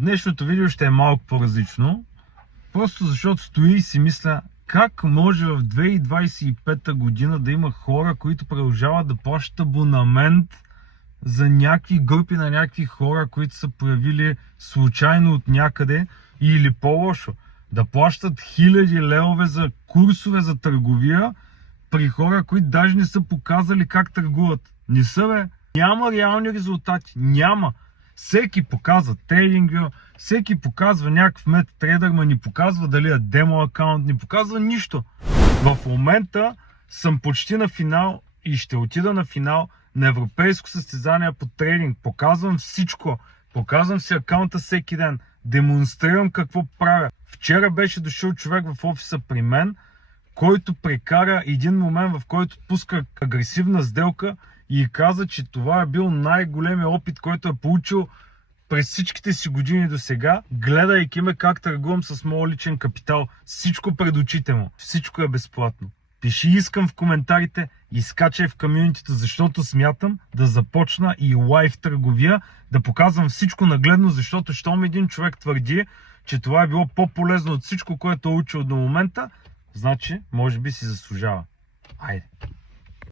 Днешното видео ще е малко по-различно, просто защото стои и си мисля как може в 2025 година да има хора, които продължават да плащат абонамент за някакви групи на някакви хора, които са появили случайно от някъде, или по-лошо, да плащат хиляди левове за курсове за търговия при хора, които даже не са показали как търгуват. Не са, бе. Няма реални резултати. Няма. Всеки показва TradingView, всеки показва някакъв MetaTrader, ма ни показва дали е демо акаунт, не показва нищо. В момента съм почти на финал и ще отида на финал на европейско състезание по трейдинг. Показвам всичко. Показвам си акаунта всеки ден. Демонстрирам какво правя. Вчера беше дошъл човек в офиса при мен, който прекара един момент, в който пуска агресивна сделка и каза, че това е бил най-големия опит, който е получил през всичките си години до сега, гледайки ме как търгувам с моят личен капитал. Всичко пред очите му. Всичко е безплатно. Пиши искам в коментарите и скачай в комюнитито, защото смятам да започна и лайв търговия, да показвам всичко нагледно, защото щом един човек твърди, че това е било по-полезно от всичко, което е учил до момента, значи може би си заслужава. Айде!